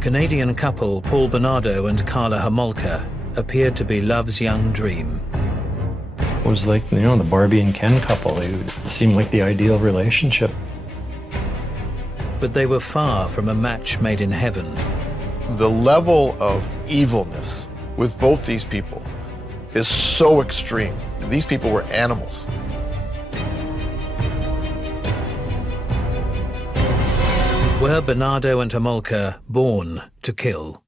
Canadian couple Paul Bernardo and Karla Holmolka appeared to be love's young dream. It was like, the Barbie and Ken couple. It seemed like the ideal relationship. But they were far from a match made in heaven. The level of evilness with both these people is so extreme. These people were animals. Were Bernardo and Holmolka born to kill?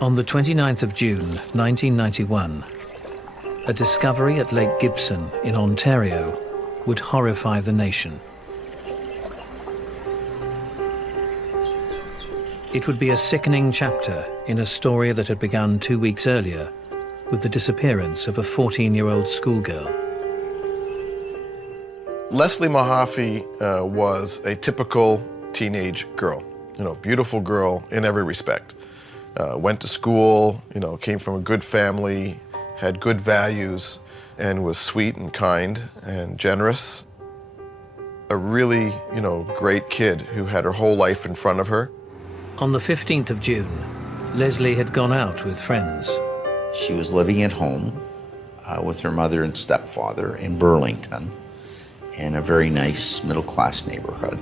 On the 29th of June, 1991, a discovery at Lake Gibson in Ontario would horrify the nation. It would be a sickening chapter in a story that had begun 2 weeks earlier with the disappearance of a 14-year-old schoolgirl. Leslie Mahaffey was a typical teenage girl, beautiful girl in every respect. Went to school, came from a good family, had good values, and was sweet and kind and generous. A really, great kid who had her whole life in front of her. On the 15th of June, Leslie had gone out with friends. She was living at home with her mother and stepfather in Burlington, in a very nice middle-class neighborhood,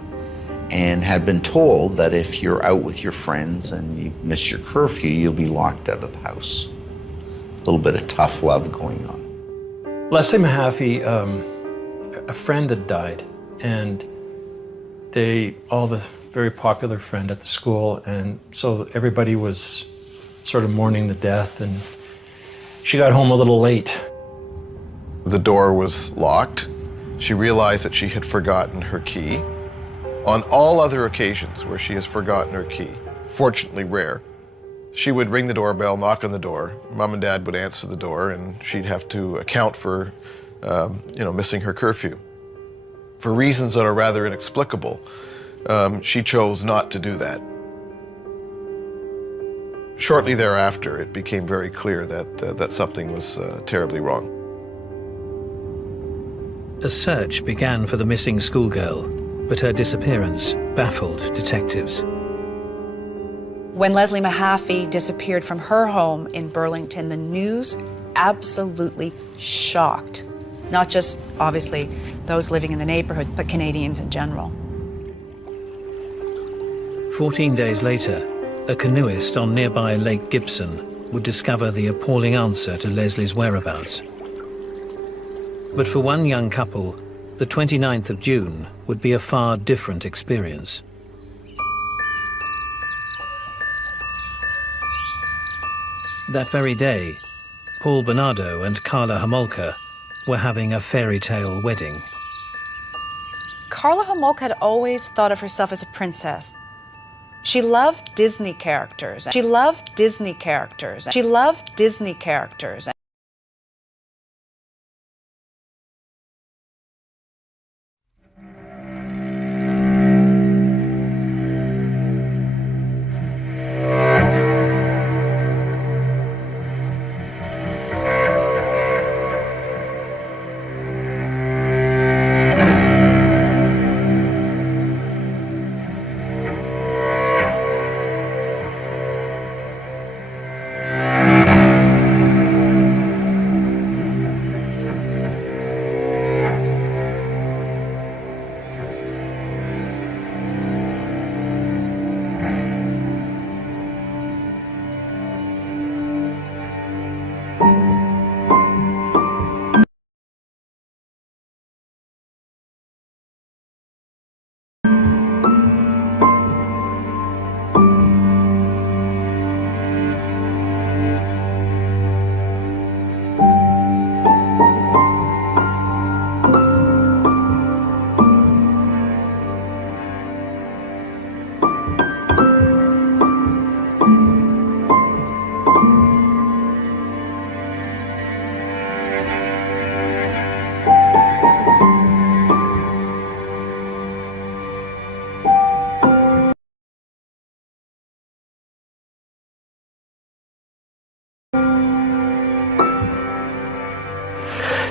and had been told that if you're out with your friends and you miss your curfew, you'll be locked out of the house. A little bit of tough love going on. Leslie Mahaffey, a friend had died, and all the very popular friend at the school, and so everybody was sort of mourning the death, and she got home a little late. The door was locked. She realized that she had forgotten her key. On all other occasions where she has forgotten her key, fortunately rare, she would ring the doorbell, knock on the door, Mom and Dad would answer the door, and she'd have to account for, missing her curfew. For reasons that are rather inexplicable, she chose not to do that. Shortly thereafter, it became very clear that something was terribly wrong. A search began for the missing schoolgirl, but her disappearance baffled detectives. When Leslie Mahaffey disappeared from her home in Burlington, the news absolutely shocked, not just, obviously, those living in the neighborhood, but Canadians in general. 14 days later, a canoeist on nearby Lake Gibson would discover the appalling answer to Leslie's whereabouts. But for one young couple, the 29th of June would be a far different experience. That very day, Paul Bernardo and Karla Holmolka were having a fairy tale wedding. Karla Holmolka had always thought of herself as a princess. She loved Disney characters. She loved Disney characters. She loved Disney characters.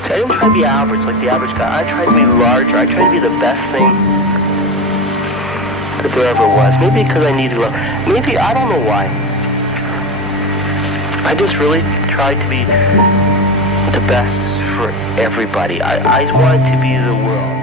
See, I didn't try to be average like the average guy. I tried to be larger. I tried to be the best thing that there ever was. Maybe because I needed love. Maybe, I don't know why. I just really tried to be the best for everybody. I wanted to be the world.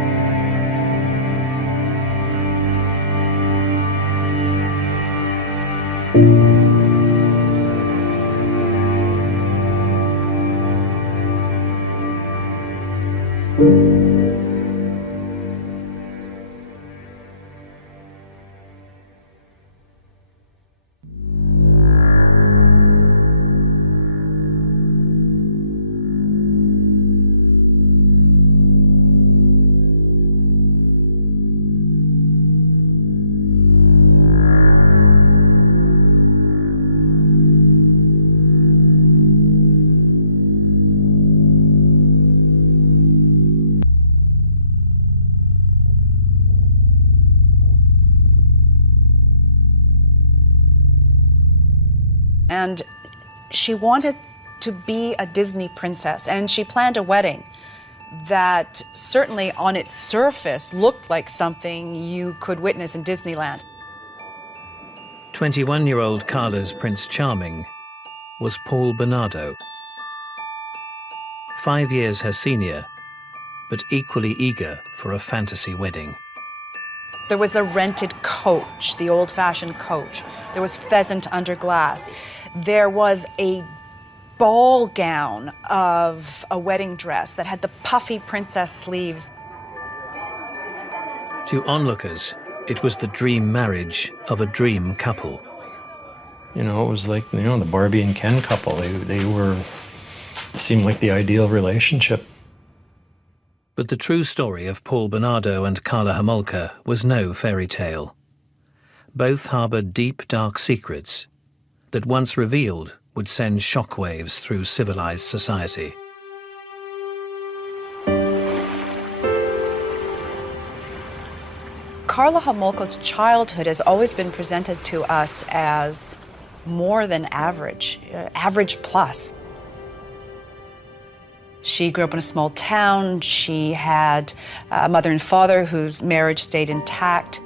And she wanted to be a Disney princess, and she planned a wedding that certainly on its surface looked like something you could witness in Disneyland. 21-year-old Karla's Prince Charming was Paul Bernardo. 5 years her senior, but equally eager for a fantasy wedding. There was a rented coach, the old-fashioned coach. There was pheasant under glass. There was a ball gown of a wedding dress that had the puffy princess sleeves. To onlookers, it was the dream marriage of a dream couple. You know, it was like, you know, the Barbie and Ken couple. They seemed like the ideal relationship. But the true story of Paul Bernardo and Karla Holmolka was no fairy tale. Both harbored deep, dark secrets that, once revealed, would send shockwaves through civilized society. Karla Holmolka's childhood has always been presented to us as more than average, average plus. She grew up in a small town. She had a mother and father whose marriage stayed intact.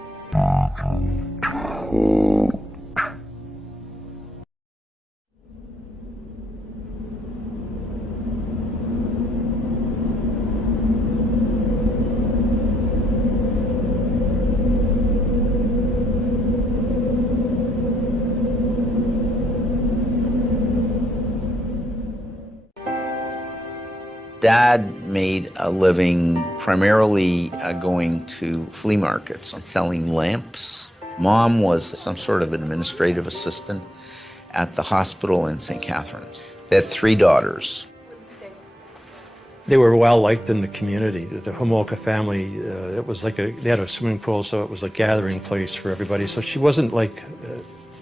Dad made a living primarily going to flea markets and selling lamps. Mom was some sort of administrative assistant at the hospital in St. Catharines. They had 3 daughters. They were well liked in the community. The Holmolka family, it was like they had a swimming pool, so it was a gathering place for everybody. So she wasn't like,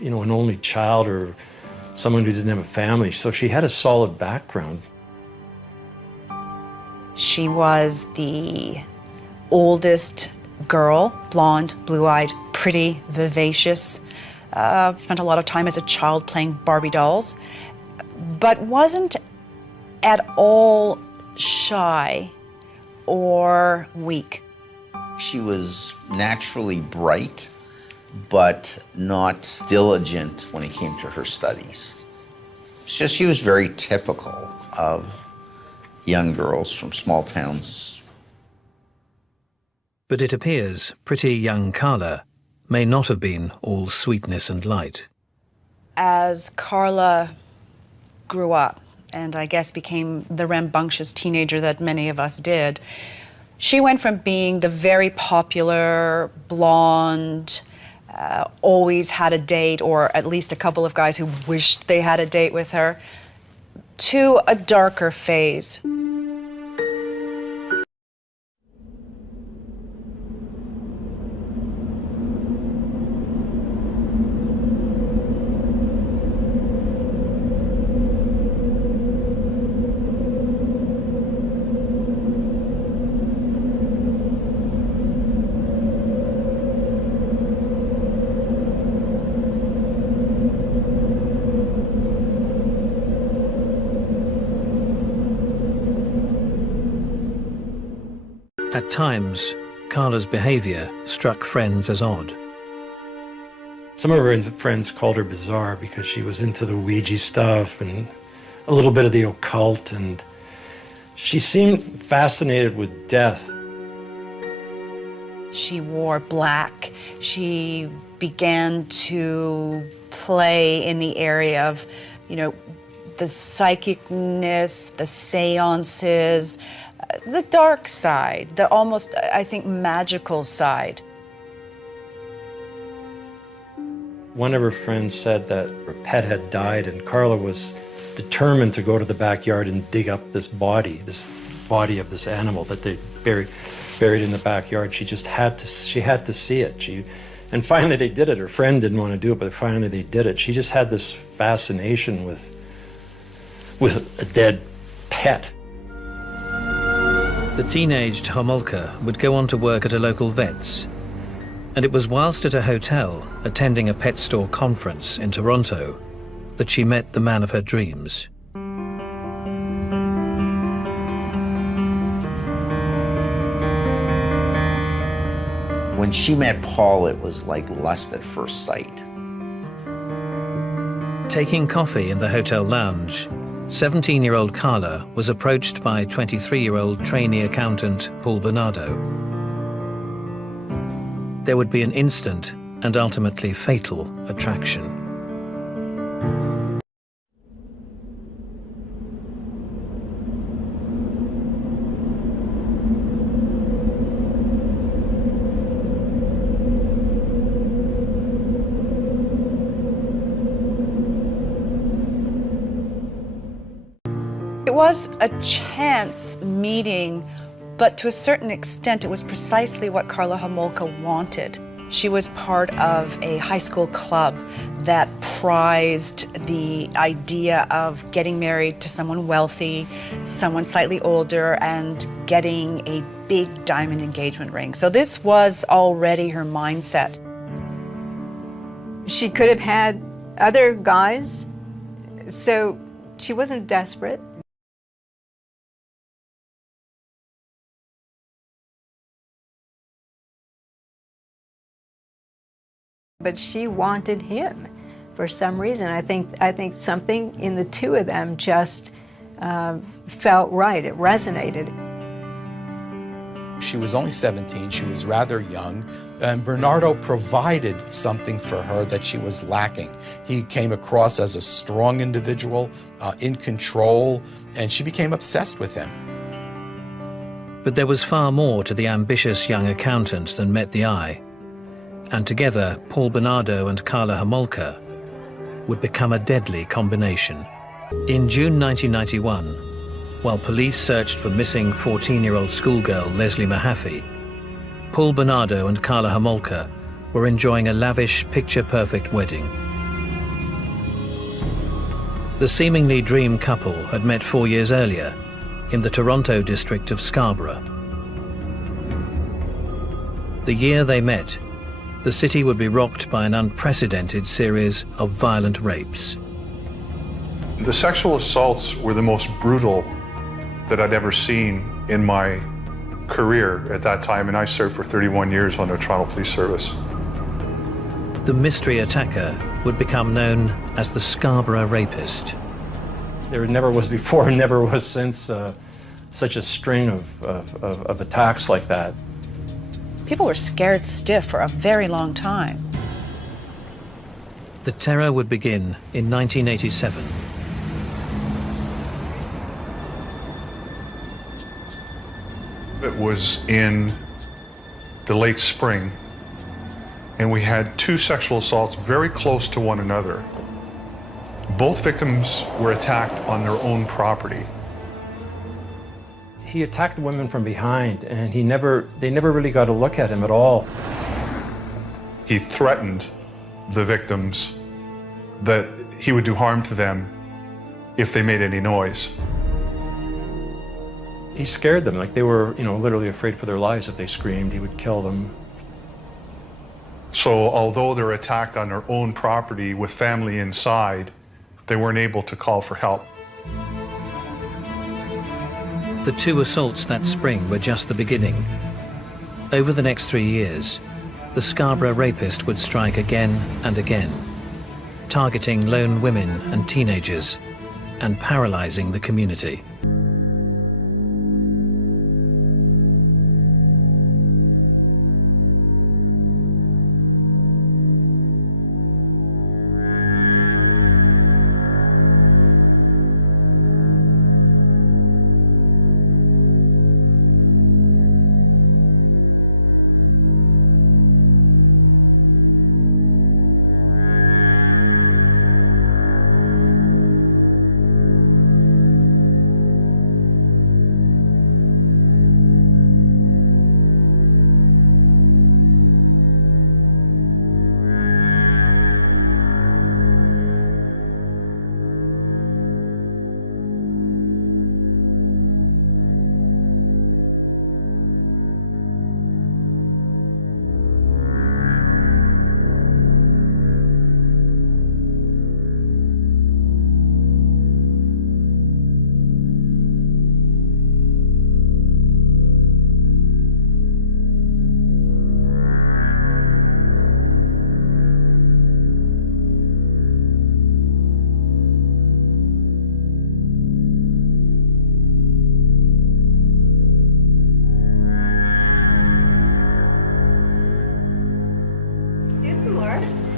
you know, an only child or someone who didn't have a family. So she had a solid background. She was the oldest girl, blonde, blue-eyed, pretty, vivacious, spent a lot of time as a child playing Barbie dolls, but wasn't at all shy or weak. She was naturally bright, but not diligent when it came to her studies. It's just she was very typical of young girls from small towns. But it appears pretty young Karla may not have been all sweetness and light. As Karla grew up, and I guess became the rambunctious teenager that many of us did, she went from being the very popular, blonde, always had a date, or at least a couple of guys who wished they had a date with her, to a darker phase. At times, Karla's behavior struck friends as odd. Some of her friends called her bizarre because she was into the Ouija stuff and a little bit of the occult, and she seemed fascinated with death. She wore black. She began to play in the area of, the psychicness, the seances, the dark side, the almost, I think, magical side. One of her friends said that her pet had died, and Karla was determined to go to the backyard and dig up this body of this animal that they buried in the backyard. She just had to see it. And finally they did it. Her friend didn't want to do it, but finally they did it. She just had this fascination with a dead pet. The teenaged Holmolka would go on to work at a local vet's, and it was whilst at a hotel attending a pet store conference in Toronto that she met the man of her dreams. When she met Paul, it was like lust at first sight. Taking coffee in the hotel lounge, 17-year-old Karla was approached by 23-year-old trainee accountant Paul Bernardo. There would be an instant and ultimately fatal attraction. It was a chance meeting, but to a certain extent it was precisely what Karla Holmolka wanted. She was part of a high school club that prized the idea of getting married to someone wealthy, someone slightly older, and getting a big diamond engagement ring. So this was already her mindset. She could have had other guys, so she wasn't desperate. But she wanted him for some reason. I think something in the two of them just felt right. It resonated. She was only 17, she was rather young, and Bernardo provided something for her that she was lacking. He came across as a strong individual, in control, and she became obsessed with him. But there was far more to the ambitious young accountant than met the eye. And together, Paul Bernardo and Karla Holmolka would become a deadly combination. In June 1991, while police searched for missing 14-year-old schoolgirl Leslie Mahaffey, Paul Bernardo and Karla Holmolka were enjoying a lavish, picture-perfect wedding. The seemingly dream couple had met 4 years earlier in the Toronto district of Scarborough. The year they met, the city would be rocked by an unprecedented series of violent rapes. The sexual assaults were the most brutal that I'd ever seen in my career at that time, and I served for 31 years on the Toronto Police Service. The mystery attacker would become known as the Scarborough Rapist. There never was before and never was since such a string of attacks like that. People were scared stiff for a very long time. The terror would begin in 1987. It was in the late spring, and we had 2 sexual assaults very close to one another. Both victims were attacked on their own property. He attacked the women from behind, and they never really got a look at him at all. He threatened the victims that he would do harm to them if they made any noise. He scared them, like they were, literally afraid for their lives. If they screamed, he would kill them. So although they're attacked on their own property with family inside, they weren't able to call for help. The 2 assaults that spring were just the beginning. Over the next 3 years, the Scarborough rapist would strike again and again, targeting lone women and teenagers and paralyzing the community.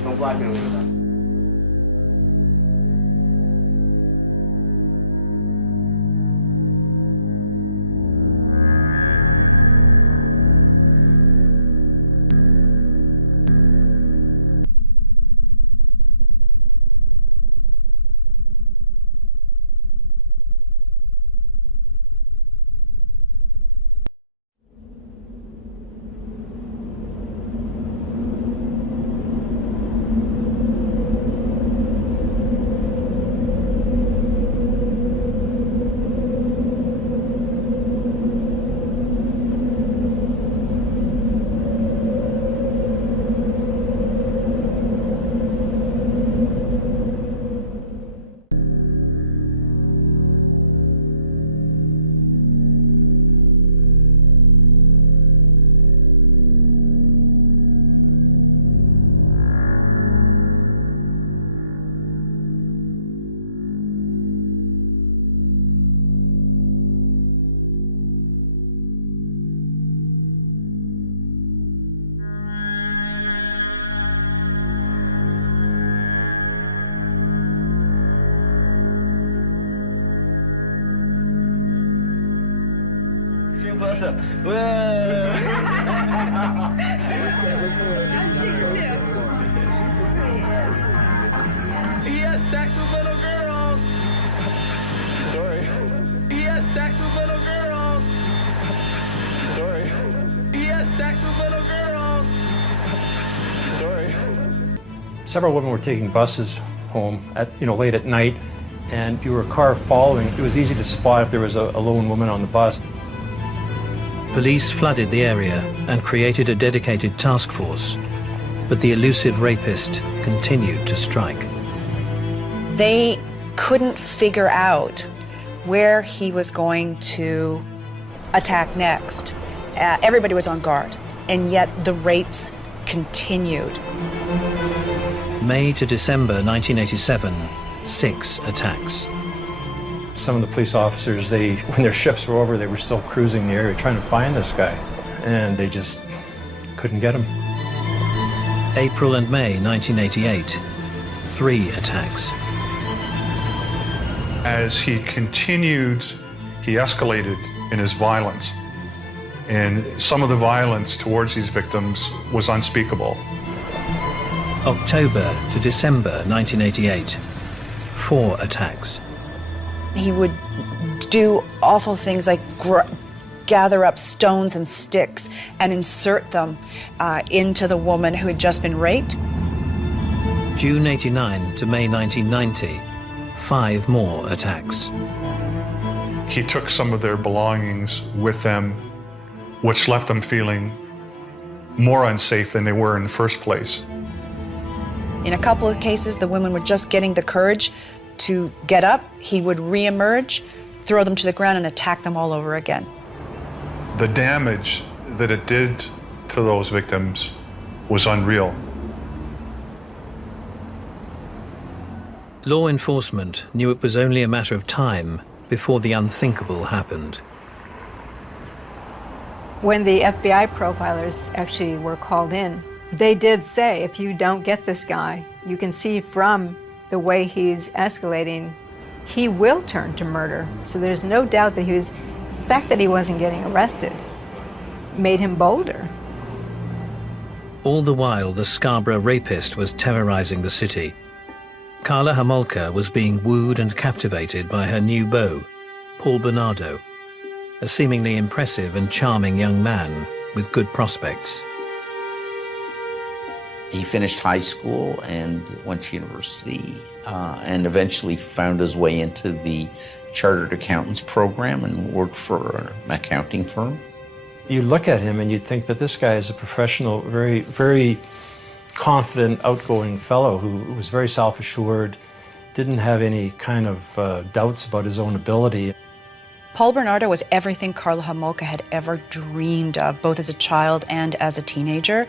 Don't block me with that. Close up. Whoa! He has sex with little girls. Sorry. He has sex with little girls. Sorry. He has sex with little girls. Sorry. Several women were taking buses home at late at night, and if you were a car following, it was easy to spot if there was a lone woman on the bus. Police flooded the area and created a dedicated task force, but the elusive rapist continued to strike. They couldn't figure out where he was going to attack next. Everybody was on guard, and yet the rapes continued. May to December 1987, 6 attacks. Some of the police officers, when their shifts were over, they were still cruising the area trying to find this guy, and they just couldn't get him. April and May 1988, 3 attacks. As he continued, he escalated in his violence. And some of the violence towards these victims was unspeakable. October to December 1988, 4 attacks. He would do awful things like gather up stones and sticks and insert them into the woman who had just been raped. June 89 to May 1990, 5 more attacks. He took some of their belongings with them, which left them feeling more unsafe than they were in the first place. In a couple of cases, the women were just getting the courage to get up. He would reemerge, throw them to the ground and attack them all over again. The damage that it did to those victims was unreal. Law enforcement knew it was only a matter of time before the unthinkable happened. When the FBI profilers actually were called in, they did say, if you don't get this guy, you can see from the way he's escalating, he will turn to murder. So there's no doubt that the fact that he wasn't getting arrested made him bolder. All the while, the Scarborough rapist was terrorizing the city. Karla Holmolka was being wooed and captivated by her new beau, Paul Bernardo, a seemingly impressive and charming young man with good prospects. He finished high school and went to university and eventually found his way into the Chartered Accountants program and worked for an accounting firm. You look at him and you'd think that this guy is a professional, very, very confident, outgoing fellow who was very self-assured, didn't have any kind of doubts about his own ability. Paul Bernardo was everything Karla Holmolka had ever dreamed of, both as a child and as a teenager.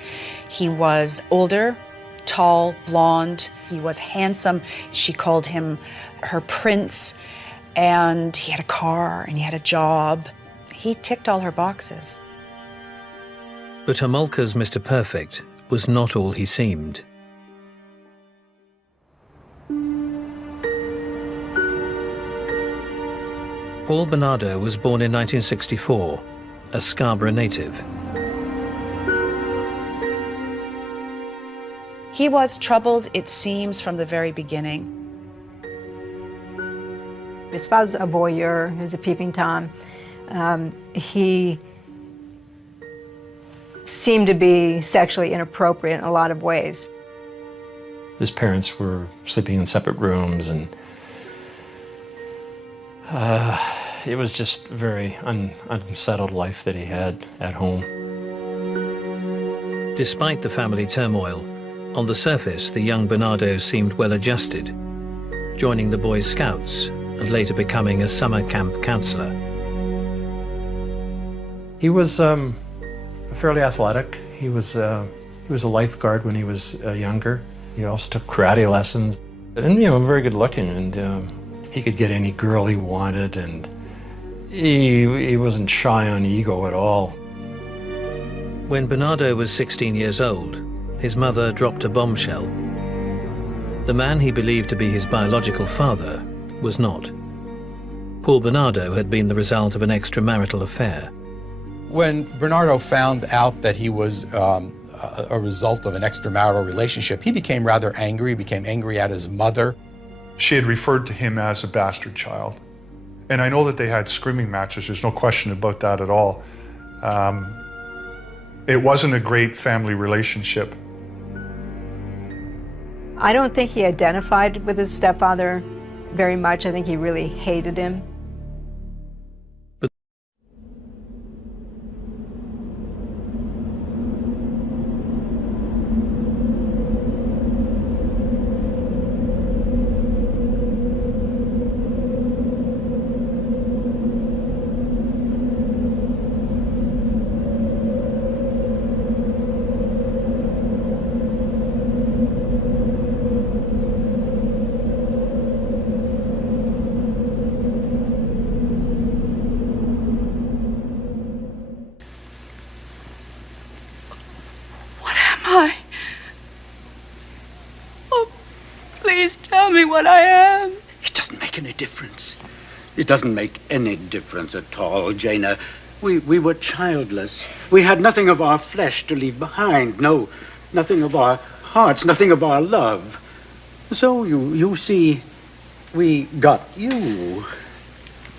He was older, tall, blonde. He was handsome. She called him her prince. And he had a car and he had a job. He ticked all her boxes. But Holmolka's Mr. Perfect was not all he seemed. Paul Bernardo was born in 1964, a Scarborough native. He was troubled, it seems, from the very beginning. His father's a voyeur, he was a peeping Tom. He seemed to be sexually inappropriate in a lot of ways. His parents were sleeping in separate rooms, and it was just a very unsettled life that he had at home. Despite the family turmoil, on the surface the young Bernardo seemed well adjusted, joining the Boy Scouts and later becoming a summer camp counselor. He was fairly athletic. He was a lifeguard when he was younger. He also took karate lessons, and very good looking, and he could get any girl he wanted, and he wasn't shy on ego at all. When Bernardo was 16 years old, his mother dropped a bombshell. The man he believed to be his biological father was not. Paul Bernardo had been the result of an extramarital affair. When Bernardo found out that he was a result of an extramarital relationship, he became rather angry. He became angry at his mother. She had referred to him as a bastard child. And I know that they had screaming matches, there's no question about that at all. It wasn't a great family relationship. I don't think he identified with his stepfather very much. I think he really hated him. Please tell me what I am. It doesn't make any difference. It doesn't make any difference at all, Jaina. We were childless. We had nothing of our flesh to leave behind. No, nothing of our hearts, nothing of our love. So you see, we got you.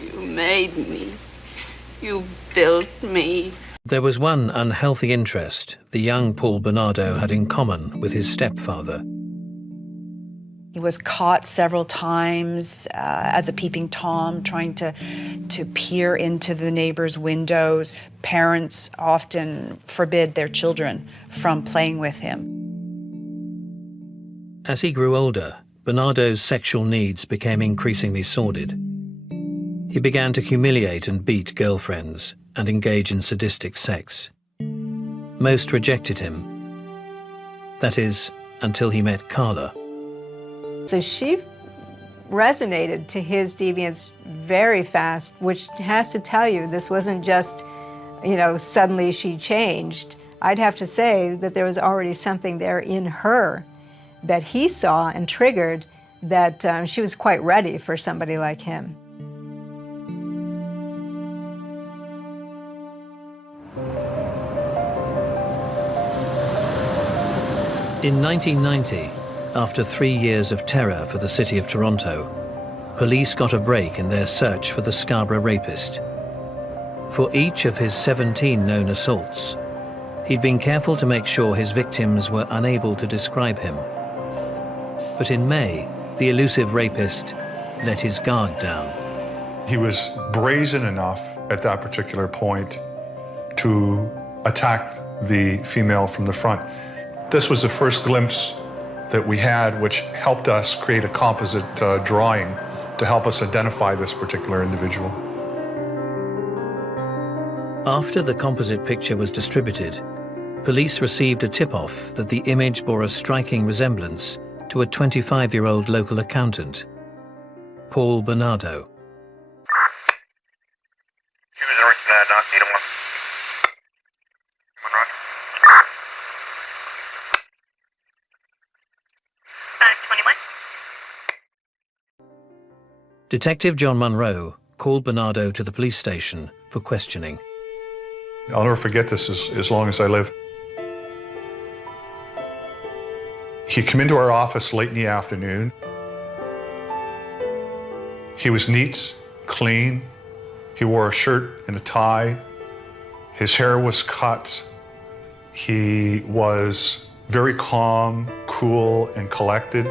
You made me. You built me. There was one unhealthy interest the young Paul Bernardo had in common with his stepfather. He was caught several times as a peeping Tom, trying to peer into the neighbors' windows. Parents often forbid their children from playing with him. As he grew older, Bernardo's sexual needs became increasingly sordid. He began to humiliate and beat girlfriends and engage in sadistic sex. Most rejected him. That is, until he met Karla. So she resonated to his deviance very fast, which has to tell you this wasn't just, suddenly she changed. I'd have to say that there was already something there in her that he saw and triggered that she was quite ready for somebody like him. In 1990, after 3 years of terror for the city of Toronto, police got a break in their search for the Scarborough rapist. For each of his 17 known assaults, he'd been careful to make sure his victims were unable to describe him. But in May, the elusive rapist let his guard down. He was brazen enough at that particular point to attack the female from the front. This was the first glimpse that we had, which helped us create a composite drawing to help us identify this particular individual. After the composite picture was distributed, police received a tip-off that the image bore a striking resemblance to a 25-year-old local accountant, Paul Bernardo. Detective John Munro called Bernardo to the police station for questioning. I'll never forget this as long as I live. He came into our office late in the afternoon. He was neat, clean. He wore a shirt and a tie. His hair was cut. He was very calm, cool, and collected.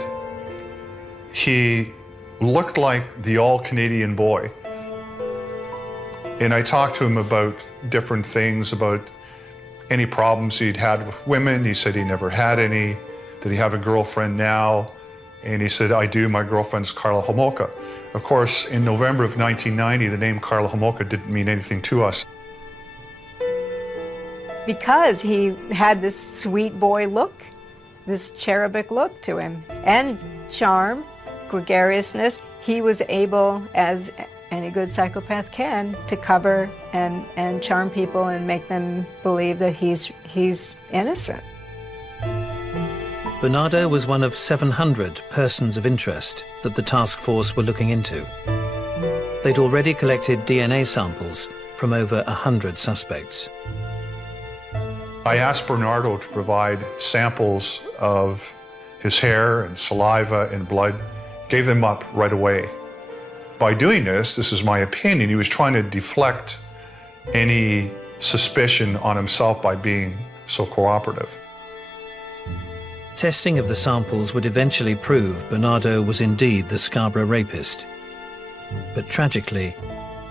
He looked like the all-Canadian boy. And I talked to him about different things, about any problems he'd had with women. He said he never had any. Did he have a girlfriend now? And he said, I do, my girlfriend's Karla Holmolka. Of course, in November of 1990, the name Karla Holmolka didn't mean anything to us. Because he had this sweet boy look, this cherubic look to him, and charm, gregariousness, he was able, as any good psychopath can, to cover and charm people and make them believe that he's innocent. Bernardo was one of 700 persons of interest that the task force were looking into. They'd already collected DNA samples from over 100 suspects. I asked Bernardo to provide samples of his hair and saliva and blood, gave them up right away. By doing this is my opinion, he was trying to deflect any suspicion on himself by being so cooperative. Testing of the samples would eventually prove Bernardo was indeed the Scarborough rapist. But tragically,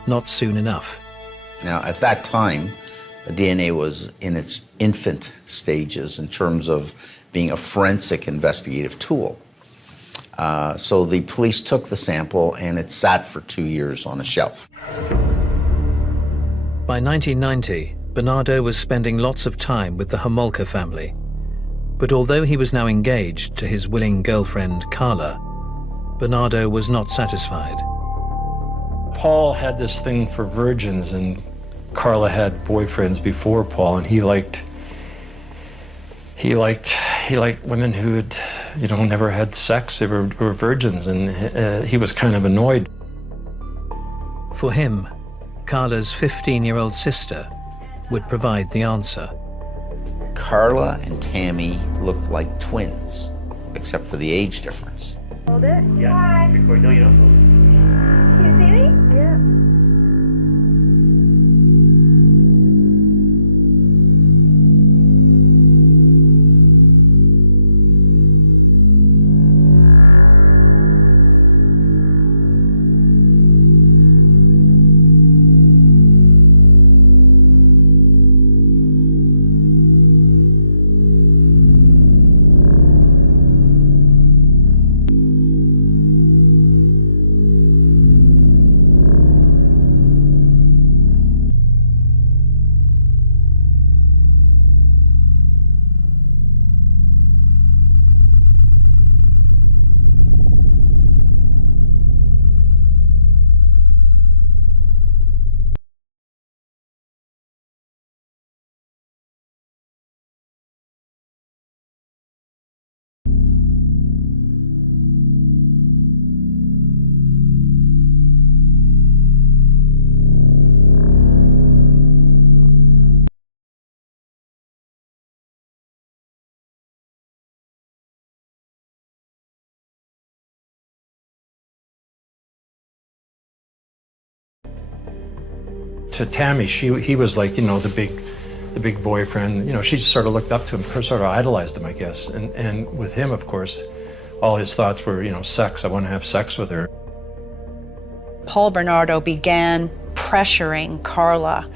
not soon enough. Now, at that time, the DNA was in its infant stages in terms of being a forensic investigative tool. So the police took the sample and it sat for 2 years on a shelf. By 1990, Bernardo was spending lots of time with the Holmolka family. But although he was now engaged to his willing girlfriend, Karla, Bernardo was not satisfied. Paul had this thing for virgins, and Karla had boyfriends before Paul, and he liked women who had, never had sex. They were virgins, and he was kind of annoyed. For him, Karla's 15-year-old sister would provide the answer. Karla and Tammy looked like twins, except for the age difference. Hold it. Yeah. Hi. Before you know. Can you see me? Yeah. to Tammy, he was like, you know, the big boyfriend. You know, she sort of looked up to him, sort of idolized him, I guess. And with him, of course, all his thoughts were, you know, sex. I want to have sex with her. Paul Bernardo began pressuring Karla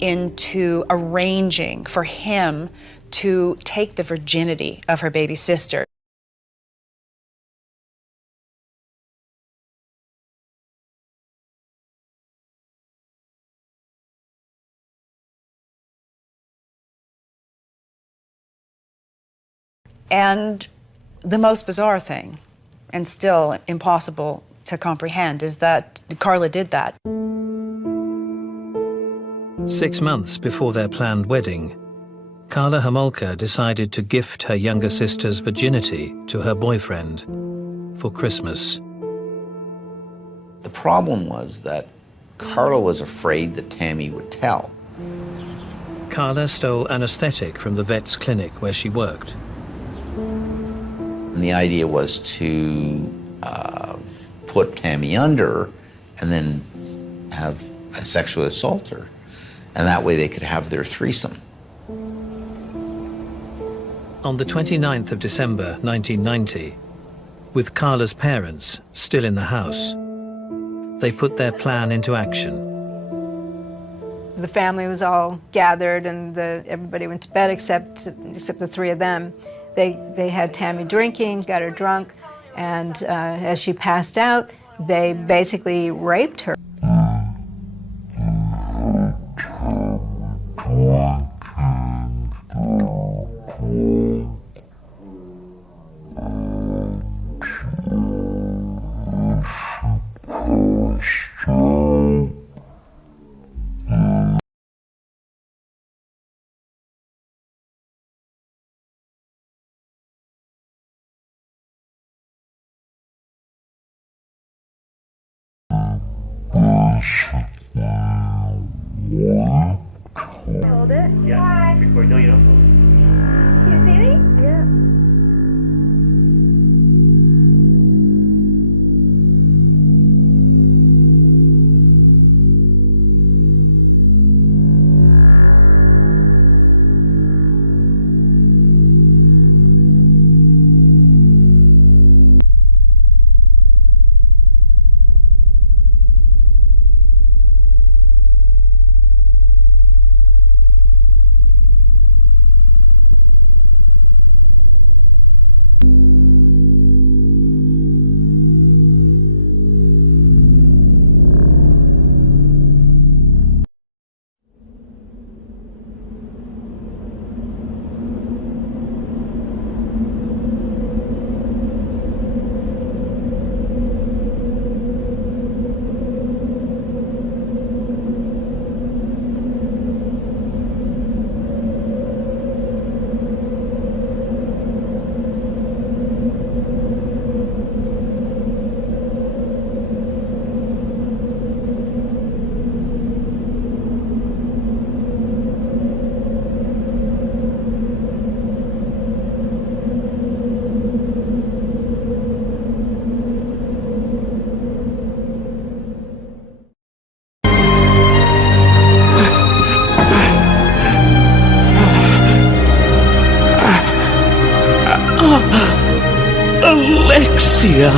into arranging for him to take the virginity of her baby sister. And the most bizarre thing, and still impossible to comprehend, is that Karla did that. 6 months before their planned wedding, Karla Holmolka decided to gift her younger sister's virginity to her boyfriend for Christmas. The problem was that Karla was afraid that Tammy would tell. Karla stole anesthetic from the vet's clinic where she worked. And the idea was to put Tammy under and then have a sexually assault her. And that way they could have their threesome. On the 29th of December 1990, with Karla's parents still in the house, they put their plan into action. The family was all gathered and everybody went to bed except the three of them. They had Tammy drinking, got her drunk, and as she passed out, they basically raped her. Hold it. Yeah. Hi. Record. No, you don't hold it. Can you see me? Yeah. Alexia!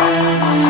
Bye.